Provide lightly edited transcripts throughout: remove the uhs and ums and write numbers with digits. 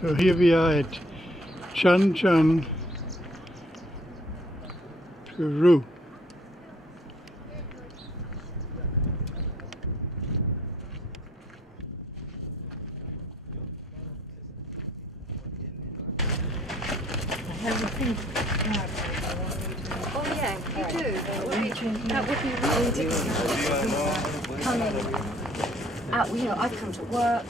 So here we are at Chan Chan, Peru. Oh yeah, you do. That would be really difficult. Coming out, you know, I've come to work,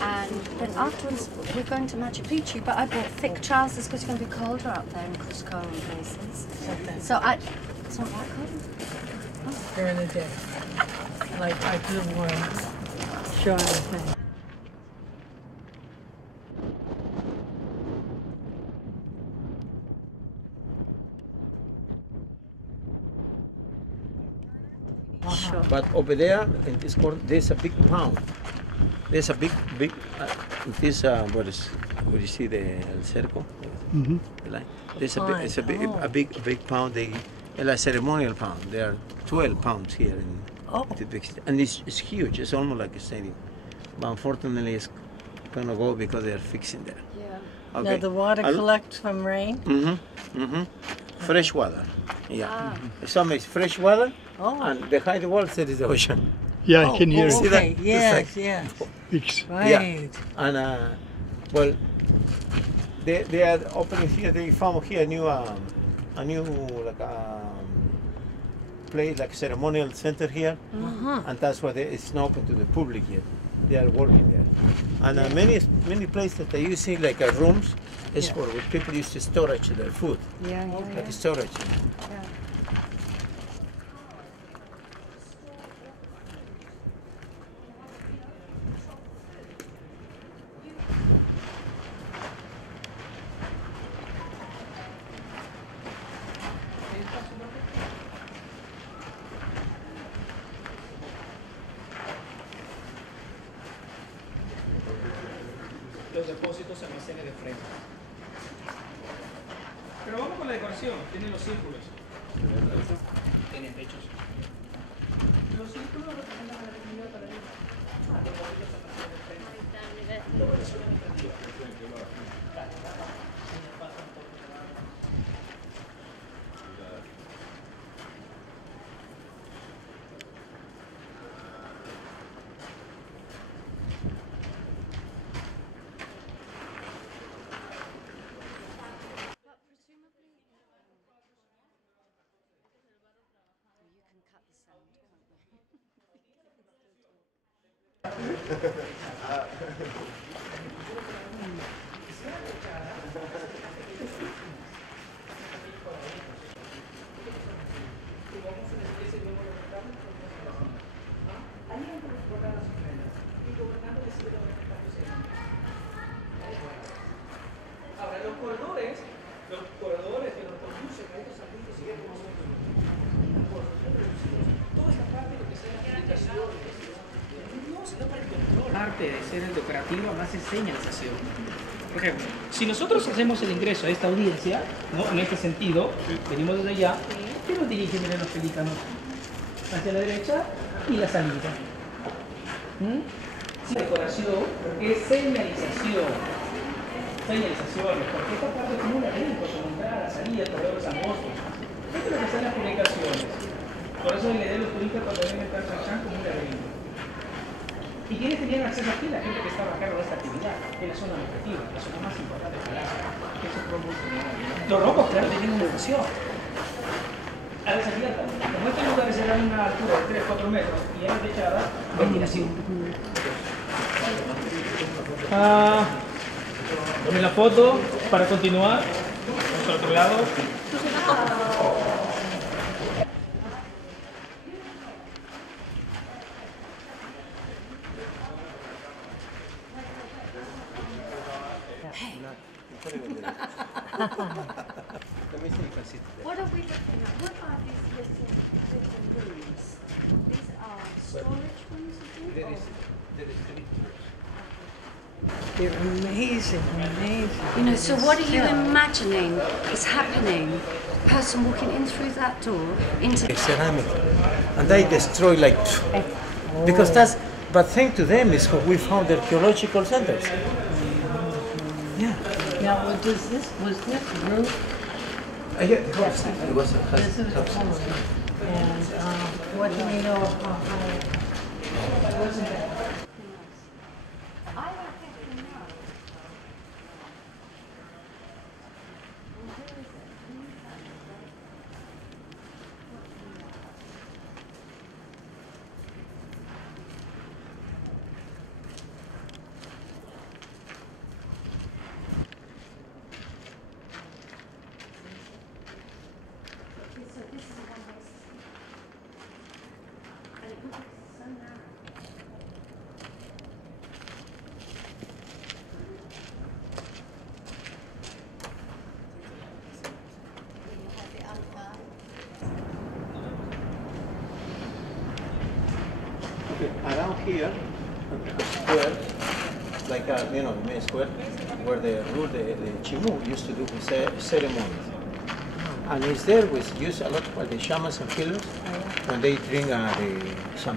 and then afterwards we're going to Machu Picchu. But I bought thick trousers because it's going to be colder out there in Cusco and places. So it's not that cold. Oh. During the day, like I could warm short thing. Sure. But over there in this corner, there's a big pound. There's a big. This what you see the el cerco? Mm-hmm. The line. There's a big pound. A ceremonial pound. There are 12 pounds here in the big, and it's huge. It's almost like a stadium. But unfortunately, it's gonna go because they are fixing there. Yeah. Okay. Now the water collects from rain? Mm-hmm. Mm-hmm. Fresh water. Yeah. Some is fresh water, and behind the wall there is the ocean. Yeah, I can hear See it. that? Okay, yes, It's like, yes. It's, Right. Yeah. And well, they are opening here. They found here a new like place, like ceremonial center here, and that's why it's not open to the public yet. They are working there, and many places that you see like rooms is for where people used to storage their food, like storage. Yeah. Los depósitos se almacenan de frente. Pero vamos con la decoración, tiene los círculos. Tiene techos. Los círculos representan la dignidad para ellos. Depósitos se almacenan de frente. Todo eso viene prendido. Ahora los corredores que nos conducen a estos ambientes y como toda esta parte de lo que sea la comunicación, no sino para el control. Arte de ser el decorativo más es señalización. Por ejemplo, si nosotros hacemos el ingreso a esta audiencia, ¿no? En este sentido, venimos desde allá, ¿qué nos dirige? Miren los pelícanos. Hacia la derecha y la salida. Sí, decoración es señalización. Señalizaciones, porque esta parte es como un laberinto, como entrada, salida, corredores angostos. Esto es lo que están las publicaciones. Por eso la idea de los turistas cuando ven el Chan Chan como un laberinto. ¿Y quiénes tenían acceso aquí? La gente que estaba a cargo de esta actividad, que es la zona objetivo, la zona más importante del palacio, que es el promocional. Los rojos, claro, tienen una función. A la salida, como estos lugares eran una altura de 3-4 metros y eran techadas, ventilación. Tomen la foto para continuar. Vamos al otro lado. What are we looking at? What are these little rooms? These are storage rooms, I think? They're amazing, amazing. You know, so what are you imagining is happening? A person walking in through that door into Ceramic, and they destroy like because that's. But thanks to them is how we found the archaeological centers. Yeah. Now, was this root? Yeah, it was a This is the color. And what do we know of how high? Wasn't it? Around here, square, like the main square, where the Chimu used to do the ceremonies. And it's there was used a lot by the shamans and healers when they drink the San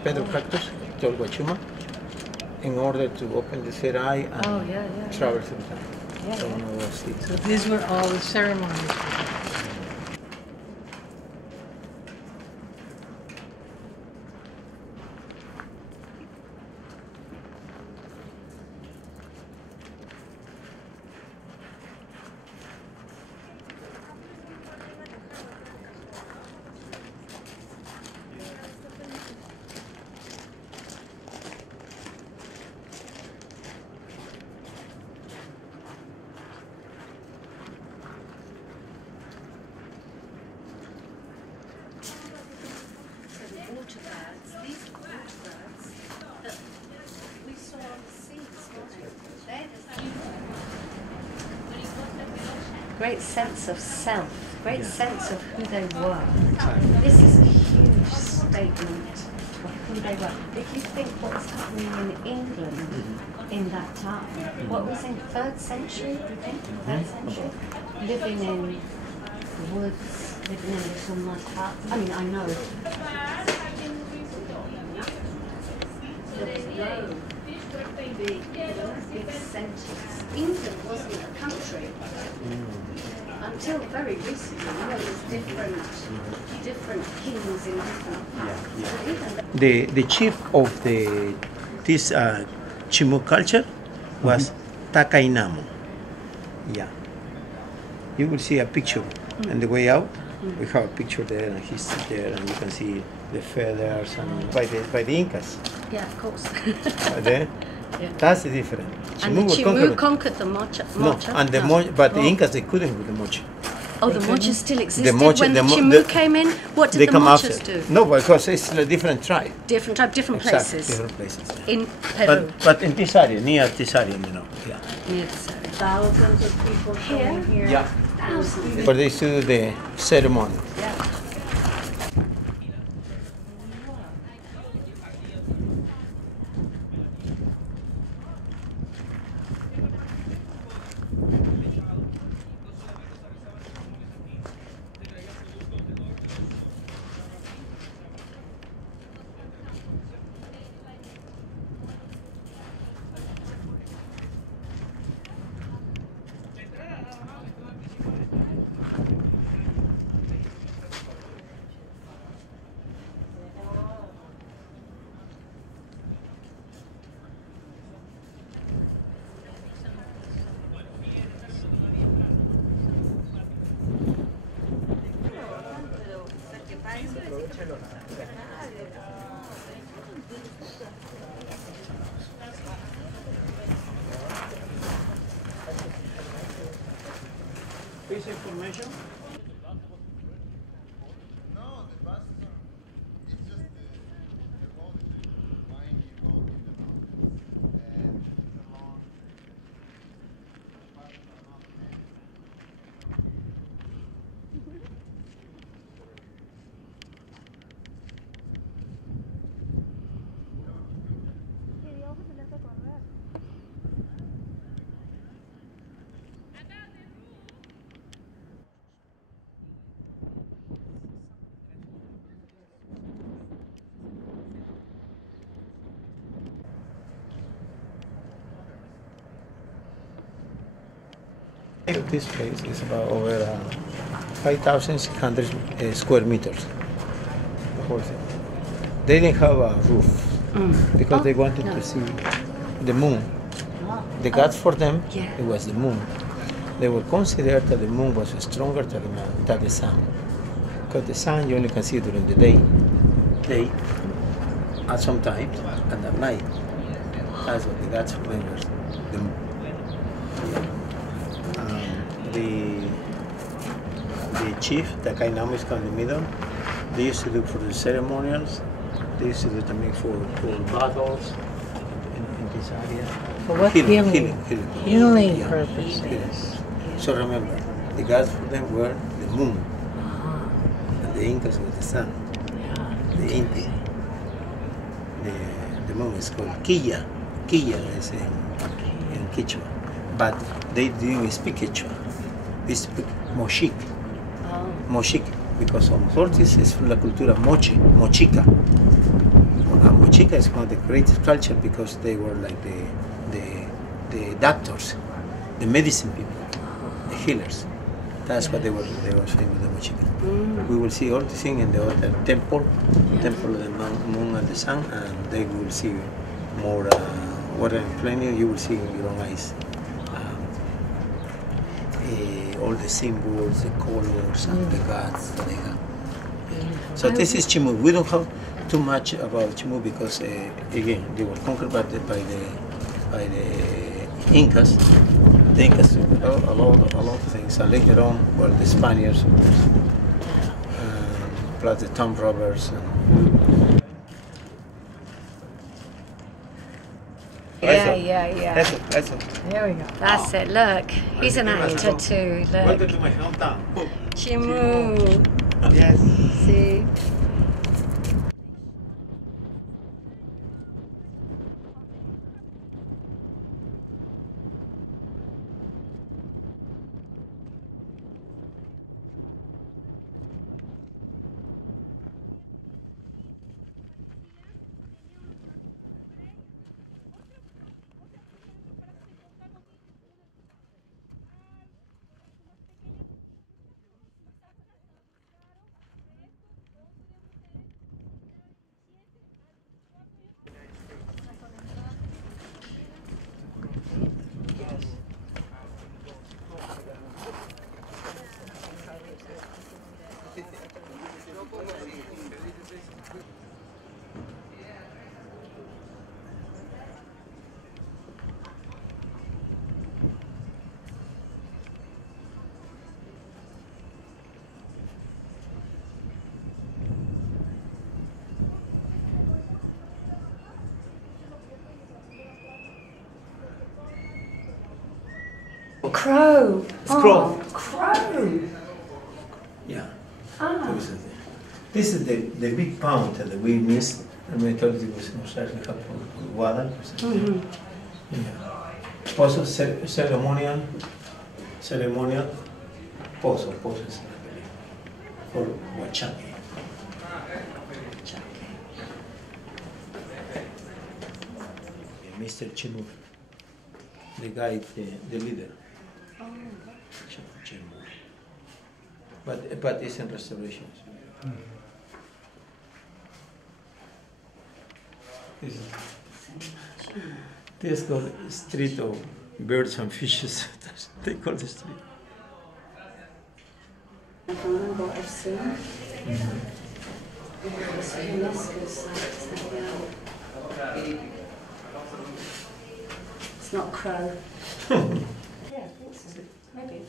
Pedro cactus, Tolhuachuma, in order to open the third eye and travel through time. Yeah, So one of those things. So these were all the ceremonies. Water birds, these are water birds that we saw on the sea this morning. They're the great sense of self, great sense of who they were. This is a huge statement of who they were. If you think what was happening in England in that time, what was in 3rd century, do you think? 3rd century? Living in woods, living in little mud huts. I mean, I know. Big centres. England wasn't a country until very recently. There was different kings in different. The chief of this Chimu culture was Takainamo. Yeah. You will see a picture on the way out. We have a picture there, and he's there, and you can see the feathers and by the Incas. Yeah, of course. There. Yeah. That's the difference. And the Chimu conquered the Mocha. And the the Incas, they couldn't with the Mocha. Oh, the Mochas still existed Mocha- when the the Mo- Chimu the- came in? What did They the come Mochas after. do? No, because it's a different tribe. Different type, different Exactly, places. different places. In Peru. But in this area, near this area, yeah. Near this area. Thousands of people coming here. Yeah. Thousands. Where they used to do the ceremony. Yeah. Piece of information. No, the bus it's just the road is a windy road in the mountains. And it's a long buses are not many. This place is about over 5,600 square meters. The whole thing. They didn't have a roof because they wanted to see the moon. The gods for them, it was the moon. They were considered that the moon was stronger than the sun. Because the sun you only can see during the day, at some times, and at night. That's what the gods for them was. The chief, the Kainamis in the middle, they used to do for the ceremonials, they used to do también for battles in this area. For what healing? Healing Yeah. purposes. Yes. So remember, the gods for them were the moon, and the Incas was the sun, the Inti. The moon is called Quilla. Quilla is in Quechua, but they didn't speak Quechua. They speak Mochic. Mochic, because on Hortis is from la cultura Mochica. And Mochica is one of the greatest culture because they were like the doctors, the medicine people, the healers. That's what they were famous, the Mochica. We will see all the thing in the other temple of the moon and the sun, and they will see more what I'm explaining. You will see in your own eyes. All the symbols, the colors, and the gods that they have. So this is Chimu. We don't have too much about Chimu because, again, they were conquered by the Incas. The Incas took a lot of things. And later on, well, the Spaniards, of course, plus the tomb robbers. Yeah. That's it. There we go. That's it. Look, he's an actor too. Look, Welcome to my hometown. Chimu. Yes. See. Crow. Crow. Crow. Yeah. This is the big pound that we missed. And we told you was mostrar por Guada. Pozo ceremonial, pozo is for Huachaque. Mr. Chimu, the guy, the leader. Chimu. But it's in restoration. This is called street of birds and fishes. They call the street. It's not crow. Yeah, I think so. Maybe.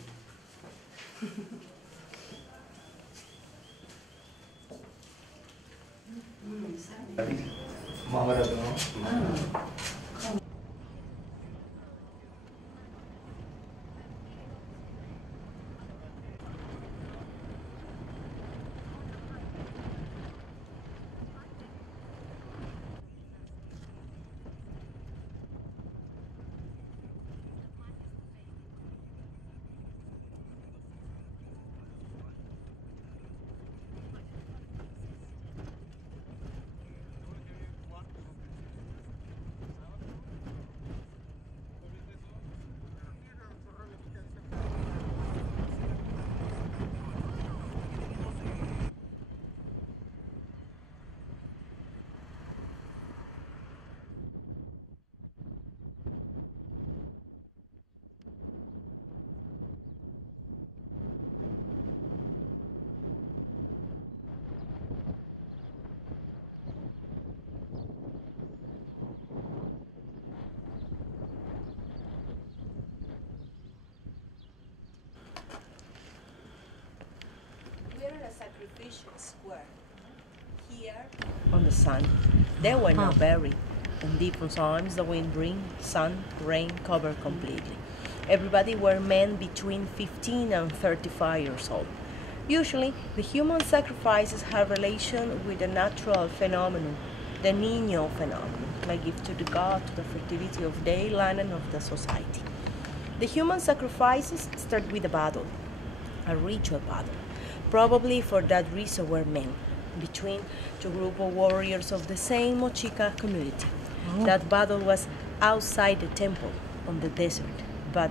sacrificial square. Here, on the sun, there were no berry. In different times, the wind bring, sun, rain cover completely. Everybody were men between 15 and 35 years old. Usually, the human sacrifices have relation with a natural phenomenon, the Niño phenomenon, like gift to the god, to the fertility of the land and of the society. The human sacrifices start with a battle, a ritual battle. Probably for that reason were men, between two group of warriors of the same Mochica community. That battle was outside the temple, on the desert, but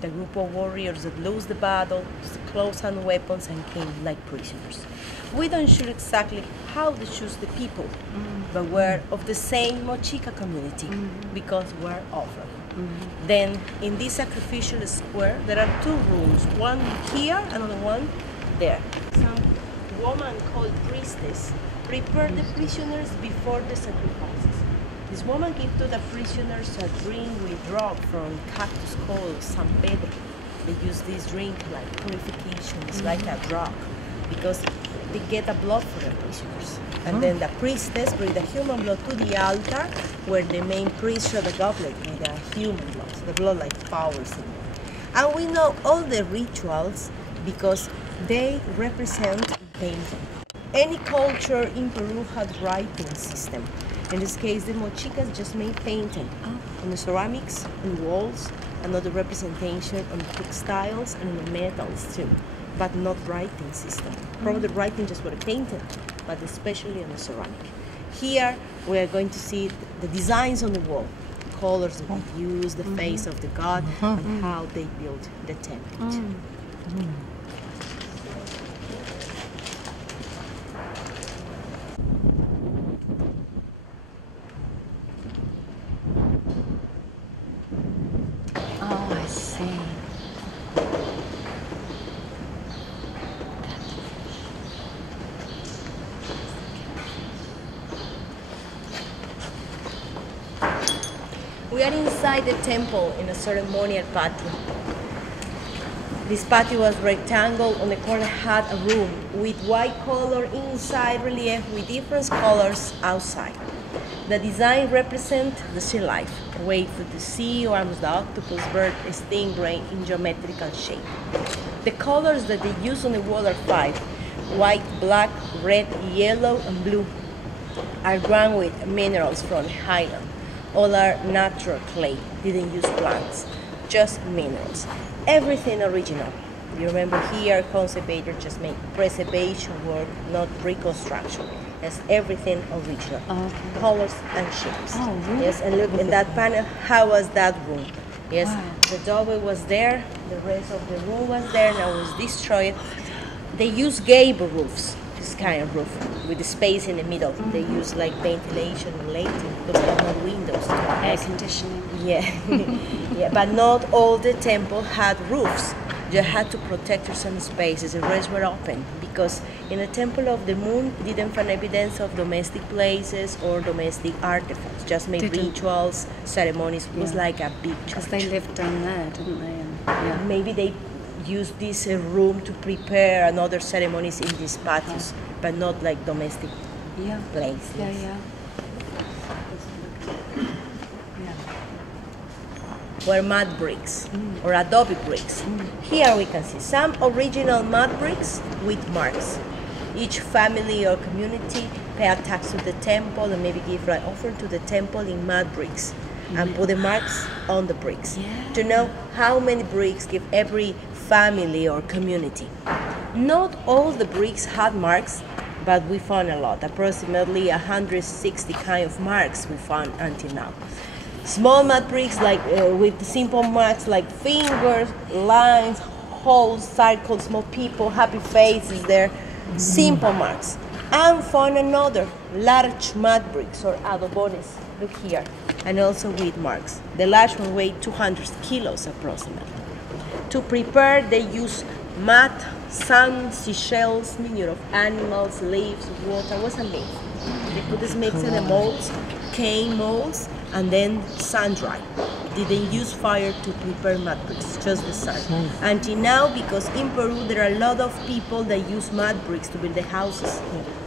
the group of warriors that lose the battle used clothes and weapons and came like prisoners. We don't sure exactly how they choose the people, but we're of the same Mochica community because we're offered. Then in this sacrificial square there are two rooms, one here, another one there. Some woman called priestess prepared the prisoners before the sacrifices. This woman gave to the prisoners a drink with drop from cactus called San Pedro. They use this drink like purification, it's like a drug, because they get a blood for the prisoners. And then the priestess bring the human blood to the altar, where the main priest showed the goblet with the human blood, the blood like powers in it. And we know all the rituals because they represent painting. Any culture in Peru had writing system. In this case, the Mochicas just made painting on the ceramics, on walls, another representation on textiles and on the metals too, but not writing system. Probably writing just for the painting, but especially on the ceramic. Here, we are going to see the designs on the wall, the colors that they use, the face of the god, and how they built the temple. Oh, I see. We are inside the temple in a ceremonial patio. This patio was rectangle. On the corner had a room with white color inside, relief with different colors outside. The design represents the sea life, a way for the sea, or almost the octopus, bird, stingray in geometrical shape. The colors that they use on the wall are 5: white, black, red, yellow, and blue. Are ground with minerals from Highland. All are natural clay, didn't use plants, just minerals. Everything original. You remember here, conservator just made preservation work, not reconstruction. That's everything original. Colors and shapes. Oh, really? Yes, and look in that panel, how was that room? Yes, the doorway was there, the rest of the room was there, now it was destroyed. They use gable roofs, this kind of roof, with the space in the middle. They use like ventilation and lighting, because they have no windows. Air conditioning. Yeah, yeah, but not all the temple had roofs. You had to protect some spaces. The rest were open because in the Temple of the Moon didn't find evidence of domestic places or domestic artifacts. Just made rituals, ceremonies. It was like a big church. Because they lived down there, didn't they? And, Maybe they used this room to prepare another ceremonies in these patios, but not like domestic places. yeah. Were mud bricks or adobe bricks. Here we can see some original mud bricks with marks. Each family or community pay a tax to the temple and maybe give an offering to the temple in mud bricks and put the marks on the bricks to know how many bricks give every family or community. Not all the bricks had marks, but we found a lot, approximately 160 kind of marks we found until now. Small mud bricks like with simple marks like fingers, lines, holes, circles, small people, happy faces there, simple marks. And found another large mud bricks or adobones, look here, and also with marks. The large one weighed 200 kilos approximately. To prepare, they use mud, sand, seashells, manure of animals, leaves, water. Was amazing. They put this mix in the molds, cane molds, and then sun dry. didn't use fire to prepare mud bricks, just the sun. Until now, because in Peru there are a lot of people that use mud bricks to build the houses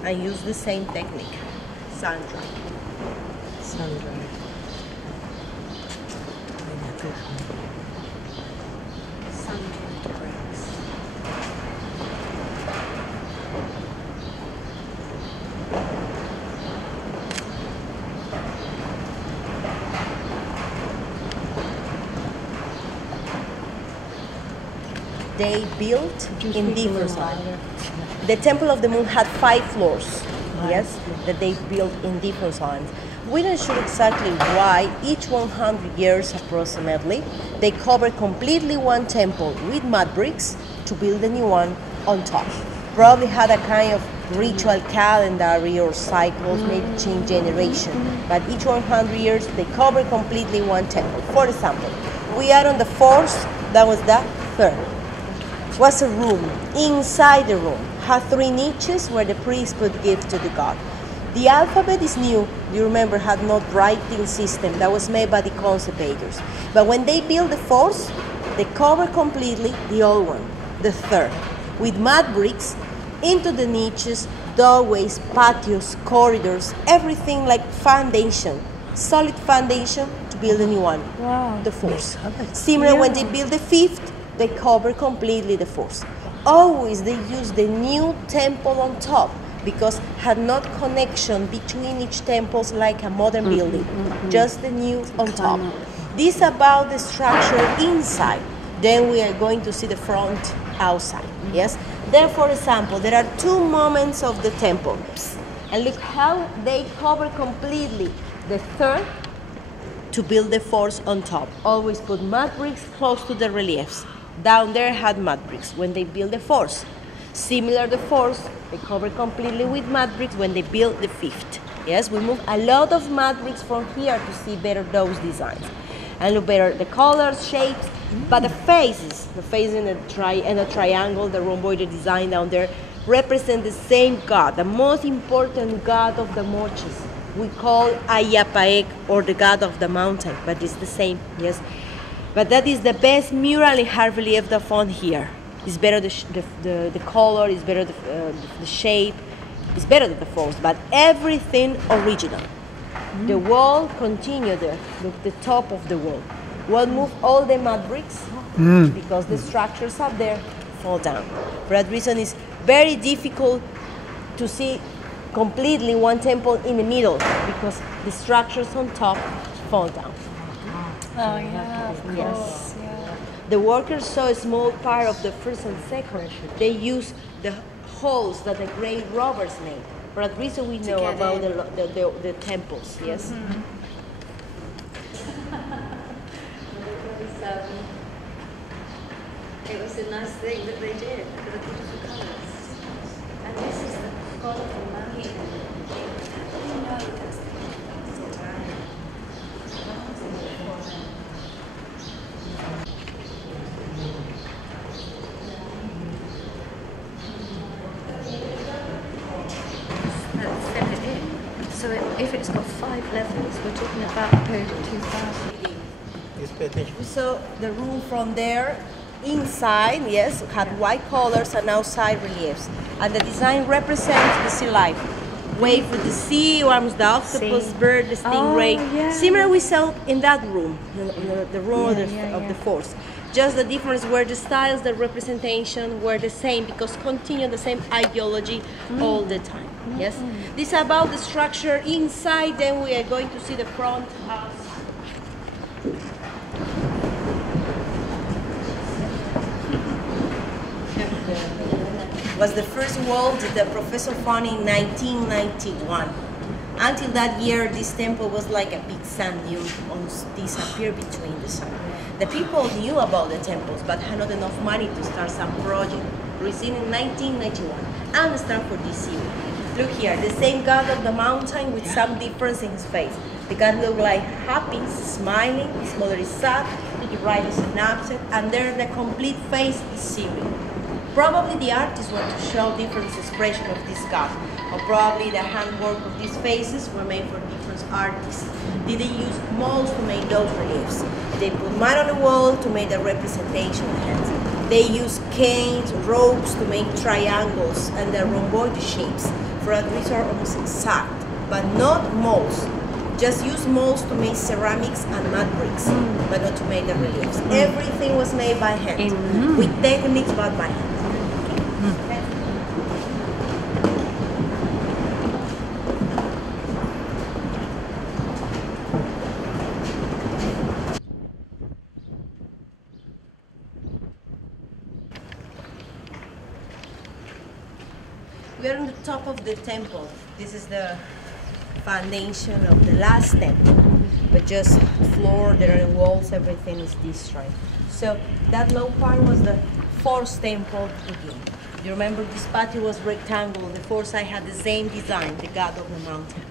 and use the same technique, sun dry. Sun dry. Sun-dried bricks. They built in different styles. The Temple of the Moon had 5 floors, yes, that they built in different times. We're not sure exactly why each 100 years approximately, they cover completely one temple with mud bricks to build a new one on top. Probably had a kind of ritual calendar or cycles, maybe change generation. But each 100 years, they cover completely one temple. For example, we are on the 4th, that was the 3rd. Was a room. Inside the room had 3 niches where the priest put gifts to the god. The alphabet is new. You remember had no writing system that was made by the conservators. But when they built the 4th, they covered completely the old one, the 3rd, with mud bricks into the niches, doorways, patios, corridors, everything like foundation, solid foundation to build a new one. Wow. The 4th. Similar when they built the 5th, they cover completely the 4th. Always they use the new temple on top because had not connection between each temples like a modern building, just the new on top. This about the structure inside. Then we are going to see the front outside, yes? There, for example, there are 2 moments of the temple. And look how they cover completely the 3rd to build the 4th on top. Always put mud bricks close to the reliefs. Down there had mud bricks when they built the 4th. Similar the 4th, they cover completely with mud bricks when they built the 5th. Yes, we move a lot of mud bricks from here to see better those designs. And look better the colors, shapes, but the faces in the triangle, the rhomboidal design down there, represent the same god, the most important god of the Moches. We call Ayapaek, or the god of the mountain, but it's the same, yes. But that is the best mural in hard relief that found here. It's better the color, it's better the shape, it's better than the 4th, but everything original. The wall continue there, look, the top of the wall. We'll move all the mud bricks because the structures up there fall down. For that reason, it's very difficult to see completely one temple in the middle because the structures on top fall down. Oh yeah, of Yes. course. Yeah. The workers saw a small part of the 1st and 2nd. They used the holes that the great robbers made. For that reason, we know get about in. the temples. Yes. It was a nice thing that they did for the beautiful colours. And this is the god of the mountain. You know that's the So if it's got 5 levels, we're talking about a period of 2000. So the room from there, inside, yes, had white colors and outside reliefs. And the design represents the sea life. Wave with the sea, arms the octopus, bird, the stingray. Oh, yeah. Similar we saw in that room, the room of the 4th. Just the difference where the styles, the representation were the same because continue the same ideology all the time. Yes, this is about the structure inside. Then we are going to see the front house. Was the first wall that the professor found in 1991. Until that year, this temple was like a big sand dune, disappeared between the sun. The people knew about the temples, but had not enough money to start some project. Received in 1991, and start for this year. Look here, the same god of the mountain with some difference in his face. The god looked like happy, smiling, his mother is sad, the right is an absent, and there the complete face is serious. Probably the artists want to show different expression of this god, or probably the handwork of these faces were made for different those artists didn't use molds to make those reliefs. They put mud on the wall to make the representation of hands. They use canes, ropes to make triangles and the rhomboid shapes. For that reason, are almost exact, but not molds. Just use molds to make ceramics and mud bricks, but not to make the reliefs. Everything was made by hand, with techniques but by hand. We are on the top of the temple. This is the foundation of the last temple, but just floor, there are walls, everything is destroyed. So that low part was the fourth temple again. You remember this patio was rectangular, the fourth side had the same design, the god of the mountain.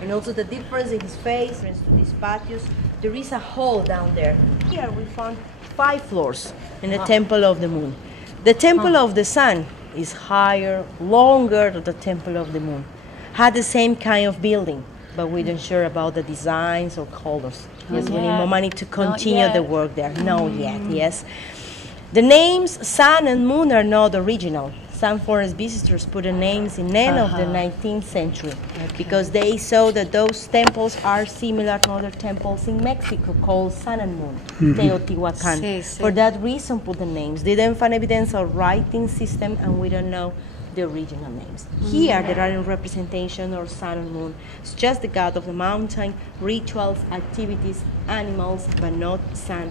And also the difference in his face, to these patios, there is a hole down there. Here we found 5 floors in the temple of the moon. The temple of the sun is higher, longer than the temple of the moon. Had the same kind of building, but we don't sure about the designs or colors. Yes, we need more money to continue the work there. Not yet, yes. The names sun and moon are not original. Some foreign visitors put the names in the end of the 19th century because they saw that those temples are similar to other temples in Mexico called Sun and Moon, Teotihuacan. For that reason, put the names. They didn't find evidence of writing system, and we don't know the original names. Here, there are no representation or sun and moon. It's just the god of the mountain, rituals, activities, animals, but not sun.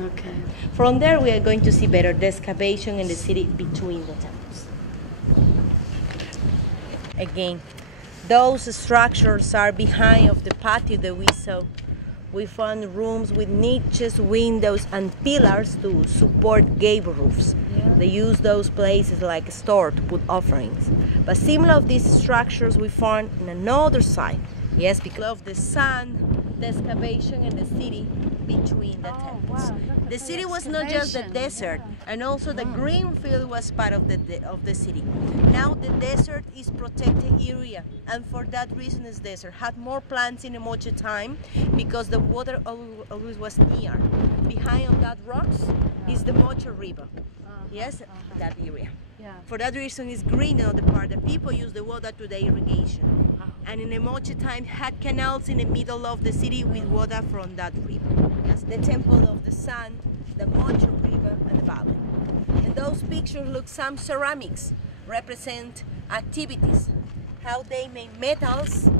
Okay. From there, we are going to see better the excavation in the city between the temples. Again, those structures are behind of the patio that we saw. We found rooms with niches, windows, and pillars to support gable roofs. They use those places like a store to put offerings. But similar of these structures we found on another side. Yes, because of the sun, the excavation, and the city between the temples. The city was not just the desert, and also the green field was part of the city. Now the desert is protected area, and for that reason this desert had more plants in the Moche time because the water always was near. Behind of that rocks is the Moche River. Yes, that area. Yeah. For that reason it's green in other part. The people use the water to the irrigation. And in the Moche time had canals in the middle of the city with water from that river. That's the temple of the sun, the Moche River, and the valley. And those pictures look some ceramics, represent activities, how they make metals,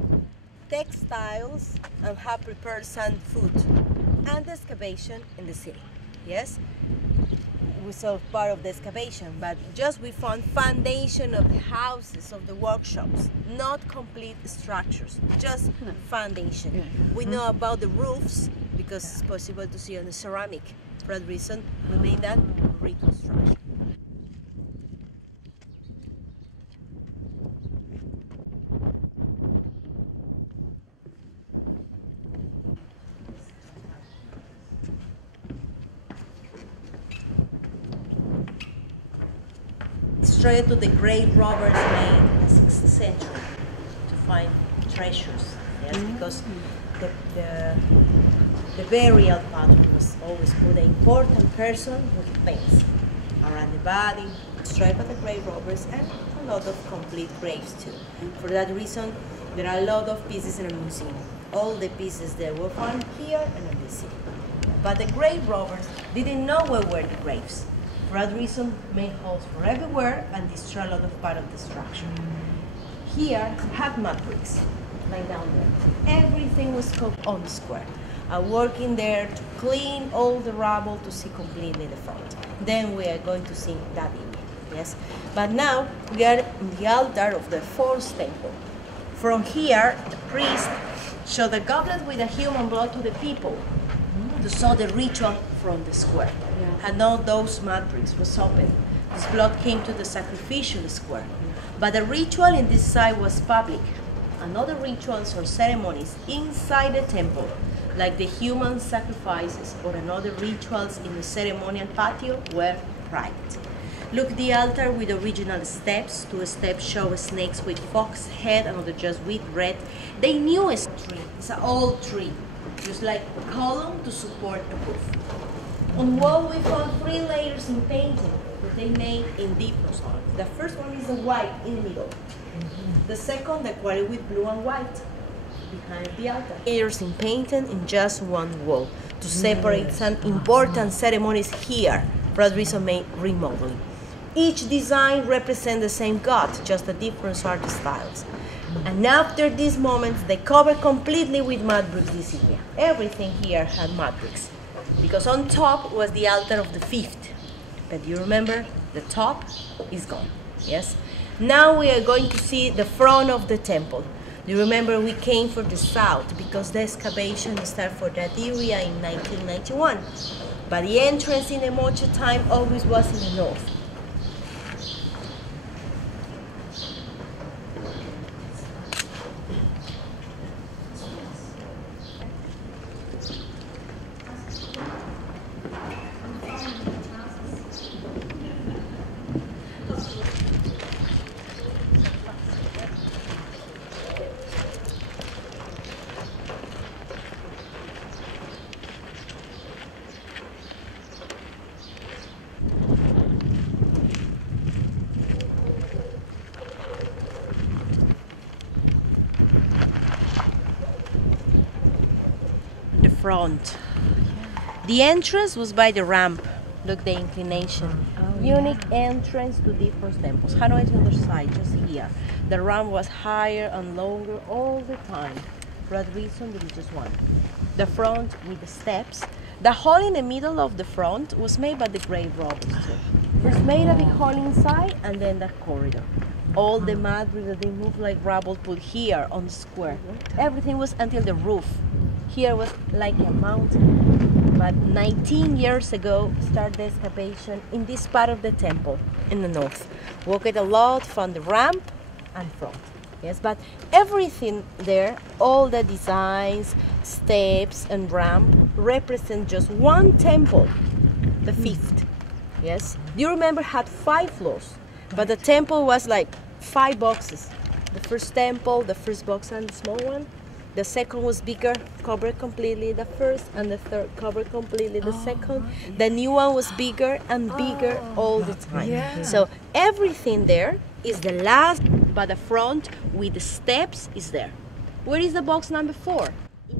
textiles, and how prepare some food, and the excavation in the city. Yes? We saw part of the excavation, but just we found foundation of the houses, of the workshops, not complete structures, just foundation. We know about the roofs because it's possible to see on the ceramic. For that reason, we made that reconstruction. Destroyed to the great robbers made in the 6th century to find treasures. Yes, because the burial pattern was always put an important person with things around the body, destroyed by the great robbers, and a lot of complete graves too. For that reason, there are a lot of pieces in the museum. All the pieces that were found here and in the city. But the great robbers didn't know where were the graves. For that reason, made holes for everywhere and destroy a lot of part of the structure. Here, have mud bricks, like down there. Everything was cooked on the square. I working there to clean all the rubble to see completely the front. Then we are going to see that image, yes? But now, we are in the altar of the 4th temple. From here, the priest showed the goblet with the human blood to the people to show the ritual from the square. And all those mud bricks was open. This blood came to the sacrificial square. But the ritual in this side was public. And other rituals or ceremonies inside the temple, like the human sacrifices or another rituals in the ceremonial patio, were private. Look, the altar with original steps. 2 steps show snakes with fox head, another just with red. They knew it's a tree. It's an old tree, just like a column to support the roof. On wall we found 3 layers in painting that they made in different colors. The first one is the white in the middle. The second, the quarry with blue and white behind the altar. Layers in painting in just one wall to separate some important ceremonies here. For that reason, made remodeling. Each design represents the same god, just a different art styles. And after these moments, they cover completely with mud bricks this area. Everything here had mud bricks. Because on top was the altar of the 5th. But you remember, the top is gone, yes? Now we are going to see the front of the temple. You remember we came for the south because the excavation started for that area in 1991. But the entrance in the Moche time always was in the north. Front. The entrance was by the ramp. Look, the inclination. Unique entrance to different temples. Hanoi is on the other side, just here. The ramp was higher and longer all the time. For that reason, there is just one. The front with the steps. The hall in the middle of the front was made by the grave robbers too. First made a big hall inside and then the corridor. All the mud bricks that they moved like rubble put here on the square. Everything was until the roof. Here was like a mountain, but 19 years ago started the excavation in this part of the temple in the north. Walked a lot, found the ramp and front. Yes, but everything there, all the designs, steps and ramp represent just one temple, the 5th. Yes, do you remember had 5 floors, but the temple was like 5 boxes. The first temple, the first box and the small one. The second was bigger, covered completely. The first and the third covered completely. The second, the new one was bigger and bigger all the time. Yeah. So everything there is the last, but the front with the steps is there. Where is the box number 4?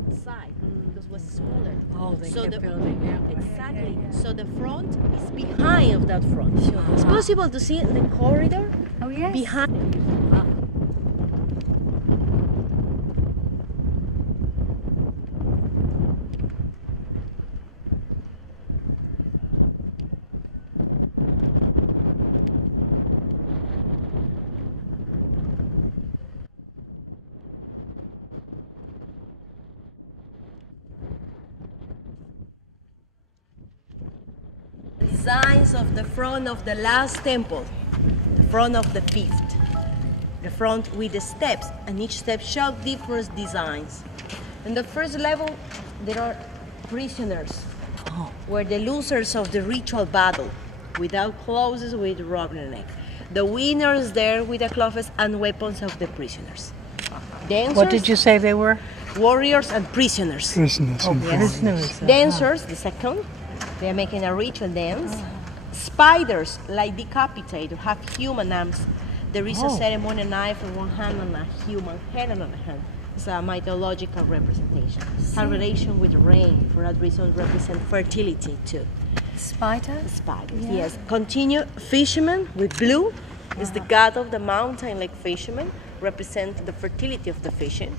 Inside, because it was smaller. Oh, they so kept building, yeah. Exactly. So the front is behind of that front. Sure. It's possible to see the corridor behind. Designs of the front of the last temple, the front of the 5th, the front with the steps, and each step showed different designs. In the first level, there are prisoners, were the losers of the ritual battle, without clothes, with rope in the neck. The winners there with the clothes and weapons of the prisoners. Dancers, What did you say they were? warriors and prisoners. Prisoners. and Prisoners. Dancers, the second, they are making a ritual dance. Spiders, like decapitated, have human arms. There is a ceremonial knife in one hand and a human head on the other hand. It's a mythological representation. Has relation with rain, for that reason represent fertility too. Spiders? Spiders, yes. Continue, fishermen with blue is the god of the mountain, like fishermen, represent the fertility of the fishing.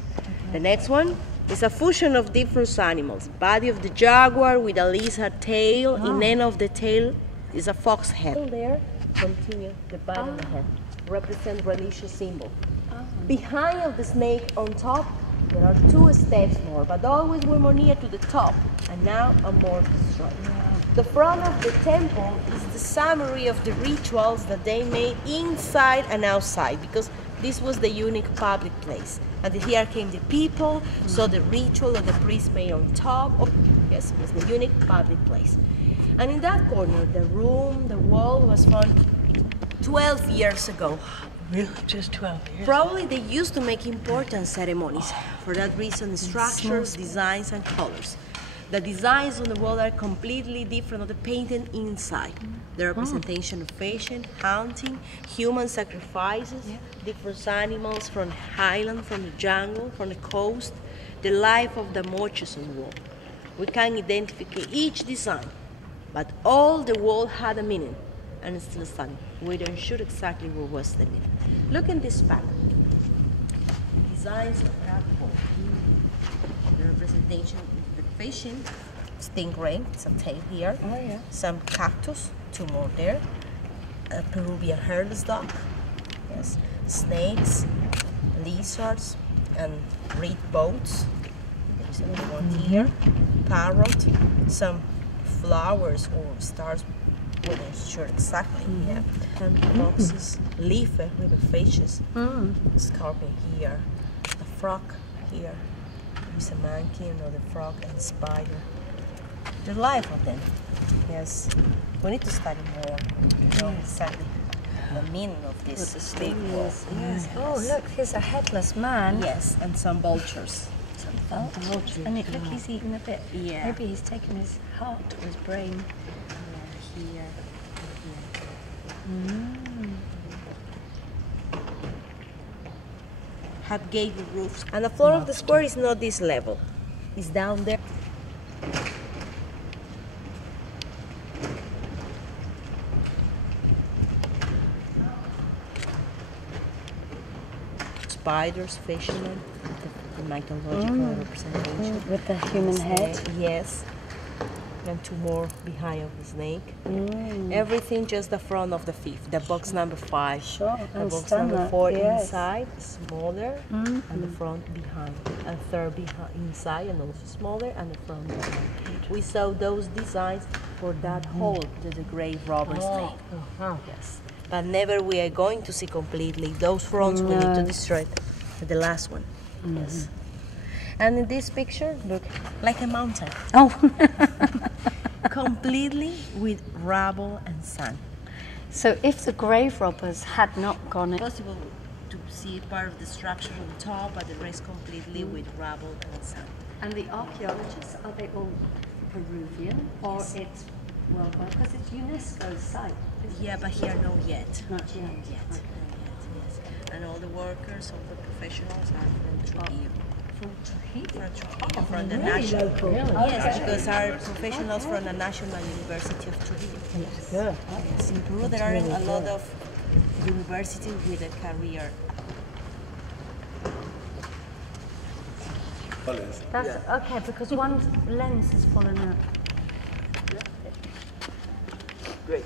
The next one is a fusion of different animals. Body of the jaguar with a lizard tail. In end of the tail is a fox head. There, continue the body of the head. Represent religious symbol. Behind of the snake on top, there are 2 steps more, but always we're more near to the top, and now are more destroyed. The front of the temple is the summary of the rituals that they made inside and outside, because this was the unique public place. And here came the people, so the ritual that the priest made on top. Yes, it was the unique public place. And in that corner, the room, the wall was found 12 years ago. Really? Just 12 years? Probably they used to make important ceremonies. For that reason, structures, designs, and colors. The designs on the wall are completely different of the painting inside. The representation of fashion, hunting, human sacrifices, different animals from the highland, from the jungle, from the coast, the life of the mochis on the wall. We can identify each design, but all the wall had a meaning, and it's still standing. We don't sure exactly what was the meaning. Look in this panel. Designs of that wall. The representation of the fishing, stingray, it's a tail here. Oh, yeah. Some cactus, 2 more there. A Peruvian hairless dog. Yes. Snakes, lizards, and reed boats. There's another one here. Parrot, some flowers or stars. We don't sure exactly. Yeah. And boxes, leafy with the fishes. Scorpion here. A frog here. There's a monkey, another frog, and spider. The life of them. Yes. We need to study more. To know exactly the meaning of this big wall. Yes. Oh, look, here's a headless man. Yes, and some vultures. Vultures. And look, he's eating a bit. Yeah. Maybe he's taken his heart or his brain. Here. Have gable roofs. And the floor of the square is not this level. It's down there. Spiders, fishermen, the mythological representation. With the human head. Yes. And 2 more behind of the snake. Everything just the front of the 5th. The box number 5. Sure, The I box understand number that, 4 yes. inside, smaller, and the front behind. And 3rd behind inside and also smaller, and the front behind. We saw those designs for that hole, the grave robber snake. Yes. But never we are going to see completely. Those fronts we need to destroy. The last one. Yes. And in this picture, look, like a mountain. Oh. Completely with rubble and sand. So if the grave robbers had not gone in. Possible to see part of the structure on the top, but the rest completely with rubble and sand. And the archaeologists, are they all Peruvian or it's worldwide? Because it's UNESCO's site. Yeah, but here no yet. Not yet. Not yet. Not yet, yes. And all the workers, all the professionals are from Trujillo. From Trujillo, from the national. Yes, because our professionals from the National University of Trujillo. Good. Yes, in Peru there are a lot of universities with a career. That's okay, because one lens has fallen out. Great.